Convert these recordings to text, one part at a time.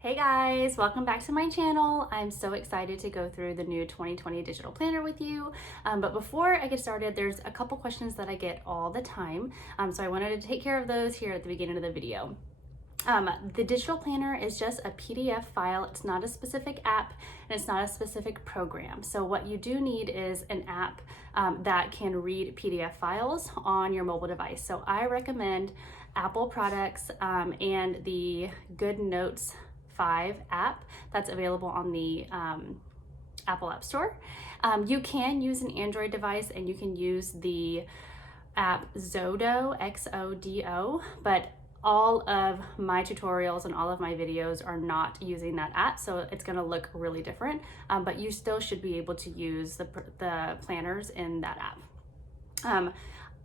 Hey guys, welcome back to my channel. I'm so excited to go through the new 2020 digital planner with you. But before I get started, there's a couple questions that I get all the time. So I wanted to take care of those here at the beginning of the video. The digital planner is just a PDF file. It's not a specific app and it's not a specific program. So what you do need is an app that can read PDF files on your mobile device. So I recommend Apple products and the Good Notes 5 app that's available on the Apple App Store. You can use an Android device and you can use the app Xodo, Xodo, but all of my tutorials and all of my videos are not using that app, so it's going to look really different, but you still should be able to use the planners in that app.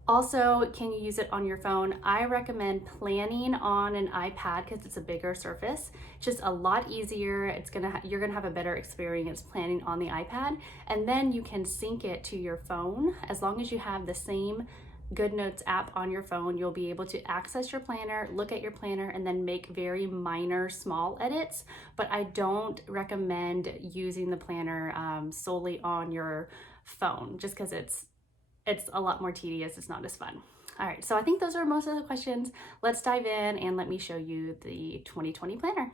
Also, can you use it on your phone? I recommend planning on an iPad because it's a bigger surface. It's just a lot easier. You're gonna have a better experience planning on the iPad, and then you can sync it to your phone. As long as you have the same Good Notes app on your phone, you'll be able to access your planner, look at your planner, and then make very minor, small edits. But I don't recommend using the planner solely on your phone, just because it's a lot more tedious. It's not as fun. All right, so I think those are most of the questions. Let's dive in and let me show you the 2020 planner.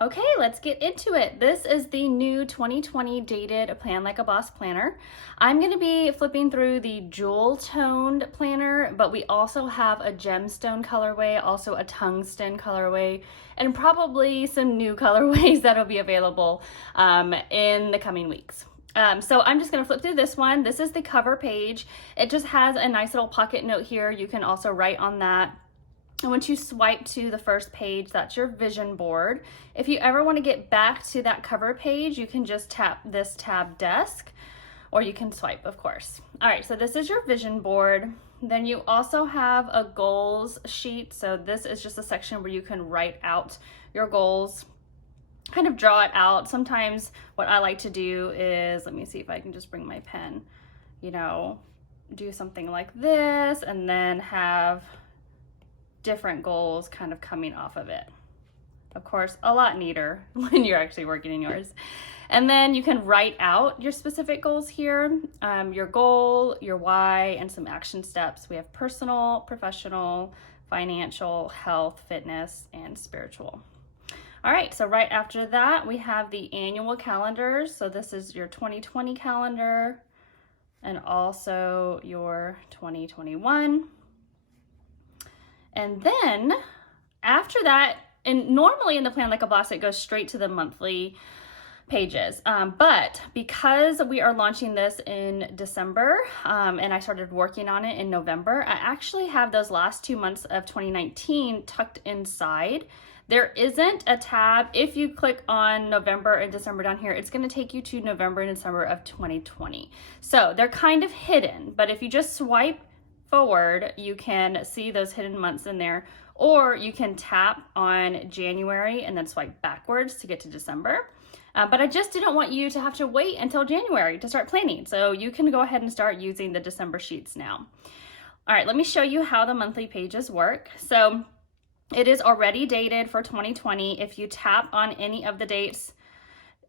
Okay, let's get into it. This is the new 2020 dated Plan Like a Boss planner. I'm gonna be flipping through the jewel toned planner, but we also have a gemstone colorway, also a tungsten colorway, and probably some new colorways that'll be available in the coming weeks. So I'm just going to flip through this one. This is the cover page. It just has a nice little pocket note here. You can also write on that. And once you swipe to the first page, that's your vision board. If you ever want to get back to that cover page, you can just tap this tab desk, or you can swipe, of course. All right, so this is your vision board. Then you also have a goals sheet. So this is just a section where you can write out your goals, kind of draw it out. Sometimes what I like to do is, let me see if I can just bring my pen, do something like this and then have different goals kind of coming off of it. Of course, a lot neater when you're actually working in yours. And then you can write out your specific goals here, your goal, your why, and some action steps. We have personal, professional, financial, health, fitness, and spiritual. All right, so right after that, we have the annual calendars. So this is your 2020 calendar and also your 2021. And then after that, and normally in the Plan Like a Boss, it goes straight to the monthly pages. But because we are launching this in December and I started working on it in November, I actually have those last 2 months of 2019 tucked inside. There isn't a tab. If you click on November and December down here, it's going to take you to November and December of 2020. So they're kind of hidden, but if you just swipe forward, you can see those hidden months in there, or you can tap on January and then swipe backwards to get to December. But I just didn't want you to have to wait until January to start planning. So you can go ahead and start using the December sheets now. All right, let me show you how the monthly pages work. So it is already dated for 2020. If you tap on any of the dates,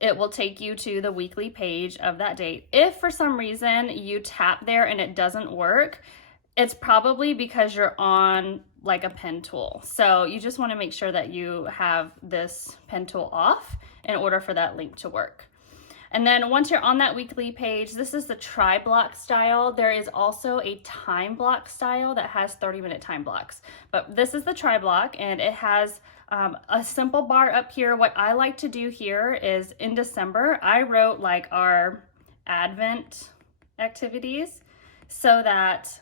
it will take you to the weekly page of that date. If for some reason you tap there and it doesn't work, it's probably because you're on like a pen tool. So you just want to make sure that you have this pen tool off in order for that link to work. And then once you're on that weekly page, this is the tri-block style. There is also a time block style that has 30-minute time blocks. But this is the tri-block, and it has a simple bar up here. What I like to do here is in December, I wrote like our Advent activities so that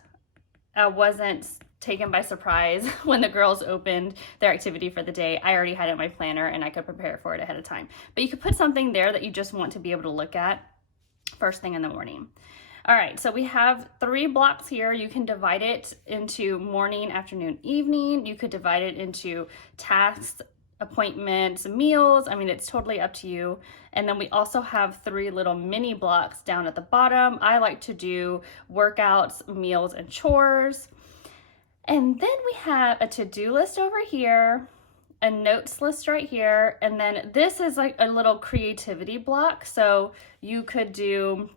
I wasn't taken by surprise when the girls opened their activity for the day. I already had it in my planner and I could prepare for it ahead of time. But you could put something there that you just want to be able to look at first thing in the morning. All right, so we have 3 blocks here. You can divide it into morning, afternoon, evening. You could divide it into tasks, appointments, meals. I mean, it's totally up to you. And then we also have 3 little mini blocks down at the bottom. I like to do workouts, meals, and chores. And then we have a to-do list over here, a notes list right here, and then this is like a little creativity block. So you could do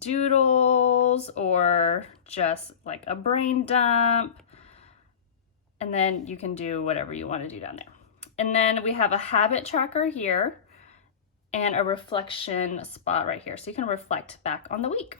doodles or just like a brain dump, and then you can do whatever you want to do down there. And then we have a habit tracker here and a reflection spot right here, so you can reflect back on the week.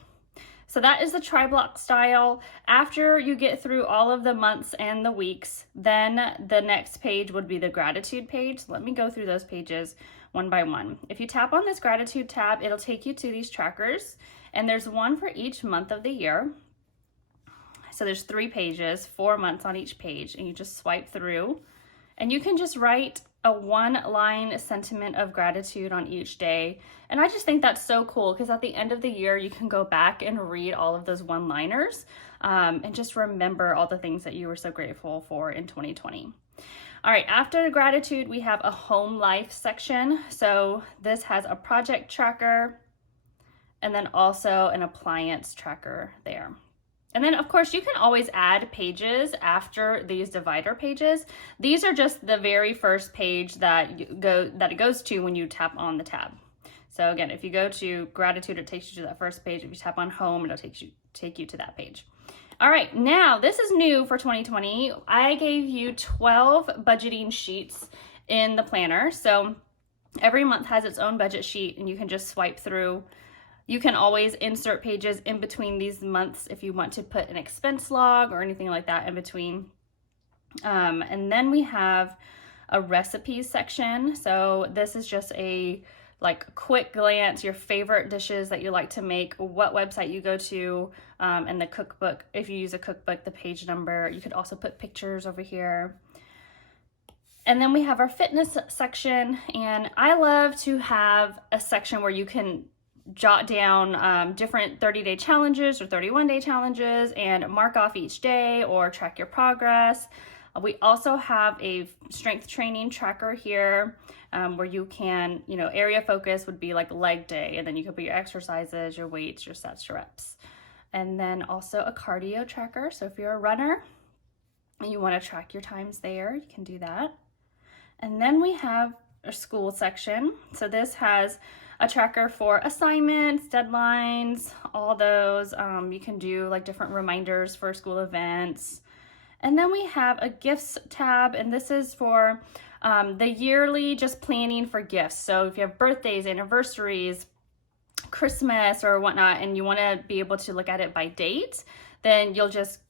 So that is the tri-block style. After you get through all of the months and the weeks, then the next page would be the gratitude page. So let me go through those pages one by one. If you tap on this gratitude tab, it'll take you to these trackers, and there's one for each month of the year. So there's 3 pages, 4 months on each page, and you just swipe through, and you can just write a 1-line sentiment of gratitude on each day. And I just think that's so cool, because at the end of the year, you can go back and read all of those one-liners and just remember all the things that you were so grateful for in 2020. All right, after the gratitude, we have a home life section. So this has a project tracker and then also an appliance tracker there. And then of course you can always add pages after these divider pages. These are just the very first page that it goes to when you tap on the tab. So again, if you go to gratitude, it takes you to that first page. If you tap on home, it'll take you to that page. All right, now this is new for 2020. I gave you 12 budgeting sheets in the planner. So every month has its own budget sheet, and you can just swipe through. You can always insert pages in between these months if you want to put an expense log or anything like that in between. And then we have a recipes section. So this is just a quick glance, your favorite dishes that you like to make, what website you go to, and the cookbook. If you use a cookbook, the page number. You could also put pictures over here. And then we have our fitness section, and I love to have a section where you can jot down different 30-day challenges or 31-day challenges and mark off each day or track your progress. We also have a strength training tracker here where you can, area focus would be like leg day, and then you could put your exercises, your weights, your sets, your reps. And then also a cardio tracker. So if you're a runner and you want to track your times there, you can do that. And then we have a school section. So this has a tracker for assignments, deadlines, all those. You can do like different reminders for school events. And then we have a gifts tab, and this is for the yearly just planning for gifts. So if you have birthdays, anniversaries, Christmas or whatnot, and you want to be able to look at it by date, then you'll just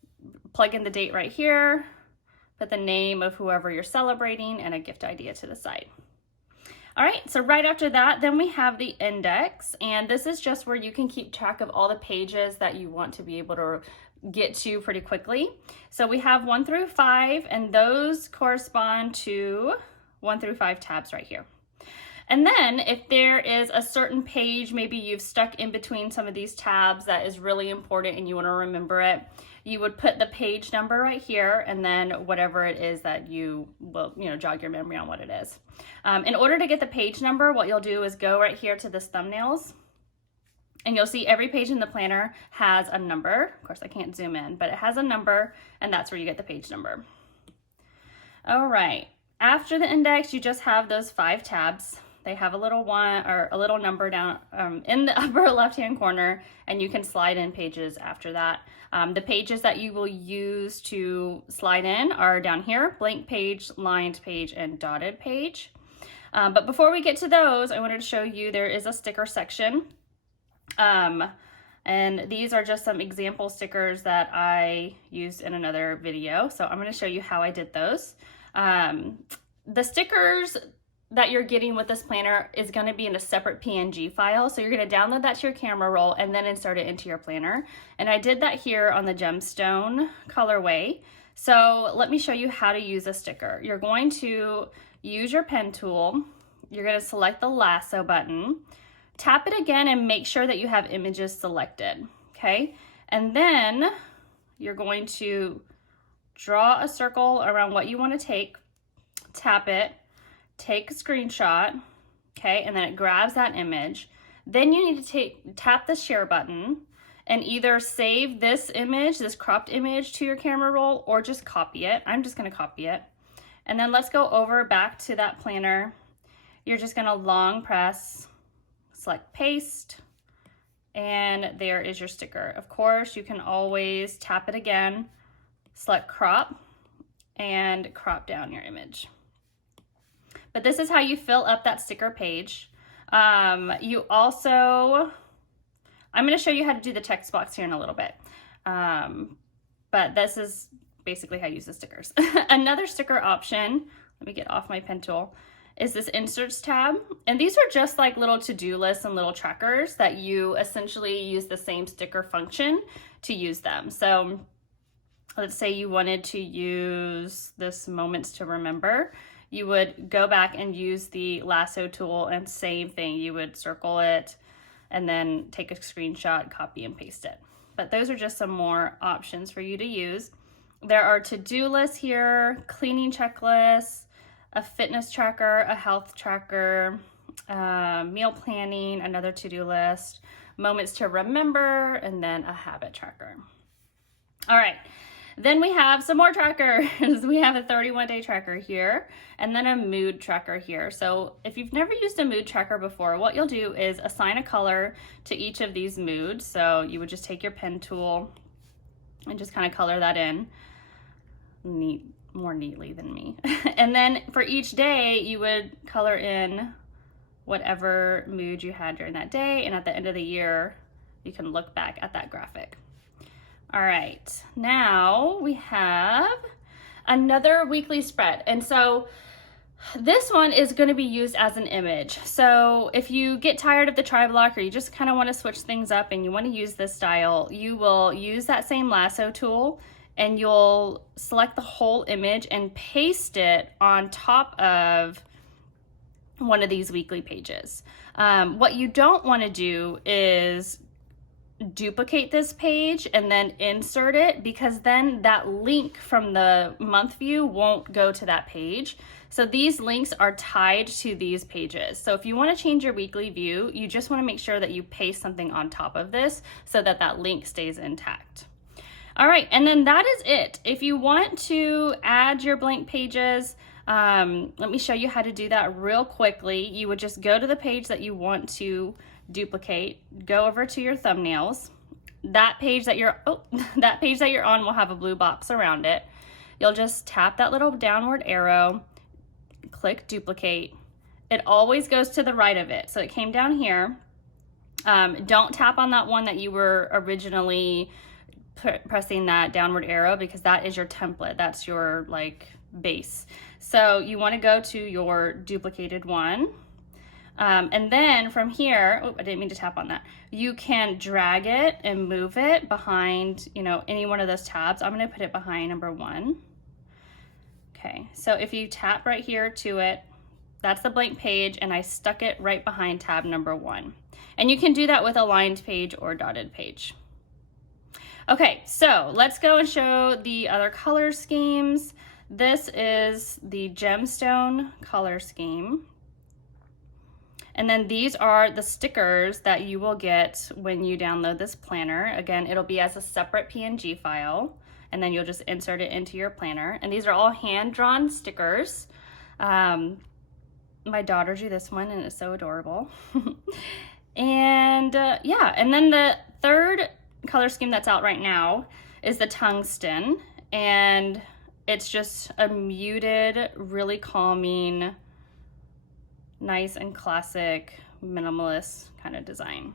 plug in the date right here, put the name of whoever you're celebrating, and a gift idea to the side. All right, so right after that, then we have the index, and this is just where you can keep track of all the pages that you want to be able to get to pretty quickly. So we have 1 through 5, and those correspond to 1 through 5 tabs right here. And then if there is a certain page, maybe you've stuck in between some of these tabs that is really important and you want to remember it, you would put the page number right here, and then whatever it is that you will, jog your memory on what it is. In order to get the page number, what you'll do is go right here to this thumbnails, and you'll see every page in the planner has a number. Of course, I can't zoom in, but it has a number, and that's where you get the page number. All right, after the index, you just have those 5 tabs. They have a little one or a little number down in the upper left-hand corner, and you can slide in pages after that. The pages that you will use to slide in are down here: blank page, lined page, and dotted page. But before we get to those, I wanted to show you there is a sticker section. And these are just some example stickers that I used in another video. So I'm going to show you how I did those. The stickers that you're getting with this planner is going to be in a separate PNG file. So you're going to download that to your camera roll and then insert it into your planner. And I did that here on the gemstone colorway. So let me show you how to use a sticker. You're going to use your pen tool. You're going to select the lasso button, tap it again, and make sure that you have images selected. Okay. And then you're going to draw a circle around what you want to take, tap it, take a screenshot, okay, and then it grabs that image. Then you need to tap the share button and either save this image, this cropped image, to your camera roll, or just copy it. I'm just going to copy it. And then let's go over back to that planner. You're just gonna long press, select paste, and there is your sticker. Of course, you can always tap it again, select crop, and crop down your image. But this is how you fill up that sticker page. You also, I'm gonna show you how to do the text box here in a little bit. But this is basically how you use the stickers. Another sticker option, let me get off my pen tool, is this inserts tab. And these are just like little to-do lists and little trackers that you essentially use the same sticker function to use them. So let's say you wanted to use this moments to remember. You would go back and use the lasso tool, and same thing, you would circle it and then take a screenshot, copy and paste it. But those are just some more options for you to use. There are to-do lists here, cleaning checklists, a fitness tracker, a health tracker, meal planning, another to-do list, moments to remember, and then a habit tracker. All right, then we have some more trackers. We have a 31-day tracker here, and then a mood tracker here. So if you've never used a mood tracker before, what you'll do is assign a color to each of these moods. So you would just take your pen tool and just kind of color that in more neatly than me. And then for each day, you would color in whatever mood you had during that day. And at the end of the year, you can look back at that graphic. All right, now we have another weekly spread. And so this one is going to be used as an image. So if you get tired of the tri-block, or you just kind of want to switch things up and you want to use this style, you will use that same lasso tool and you'll select the whole image and paste it on top of one of these weekly pages. What you don't want to do is duplicate this page and then insert it, because then that link from the month view won't go to that page. So these links are tied to these pages. So if you want to change your weekly view, you just want to make sure that you paste something on top of this so that that link stays intact. All right, and then that is it. If you want to add your blank pages, let me show you how to do that real quickly. You would just go to the page that you want to duplicate, go over to your thumbnails. That page that you're on will have a blue box around it. You'll just tap that little downward arrow, click duplicate. It always goes to the right of it. So it came down here. Don't tap on that one that you were originally pressing that downward arrow, because that is your template. That's your like base. So you want to go to your duplicated one. And then from here, oh, I didn't mean to tap on that. You can drag it and move it behind, any one of those tabs. I'm going to put it behind number 1. Okay, so if you tap right here to it, that's the blank page, and I stuck it right behind tab number 1. And you can do that with a lined page or dotted page. Okay, so let's go and show the other color schemes. This is the gemstone color scheme. And then these are the stickers that you will get when you download this planner. Again, it'll be as a separate PNG file, and then you'll just insert it into your planner. And these are all hand-drawn stickers. My daughter drew this one, and it's so adorable. And yeah, and then the third color scheme that's out right now is the tungsten, and it's just a muted, really calming, nice and classic minimalist kind of design.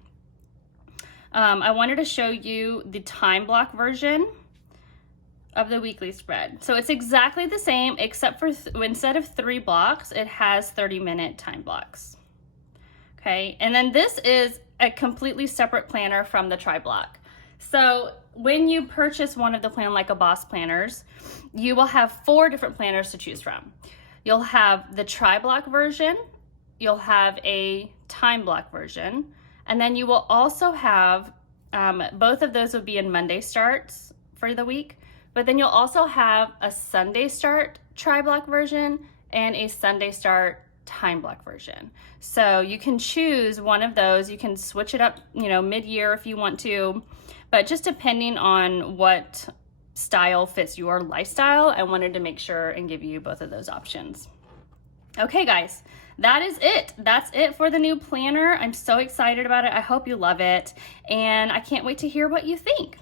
I wanted to show you the time block version of the weekly spread. So it's exactly the same, except for instead of 3 blocks, it has 30-minute time blocks. Okay, and then this is a completely separate planner from the tri-block. So when you purchase one of the Plan Like a Boss planners, you will have 4 different planners to choose from. You'll have the tri-block version, you'll have a time block version, and then you will also have, both of those will be in Monday starts for the week, but then you'll also have a Sunday start tri-block version and a Sunday start time block version. So you can choose one of those. You can switch it up, mid-year if you want to, but just depending on what style fits your lifestyle, I wanted to make sure and give you both of those options. Okay, guys, that is it. That's it for the new planner. I'm so excited about it. I hope you love it, and I can't wait to hear what you think.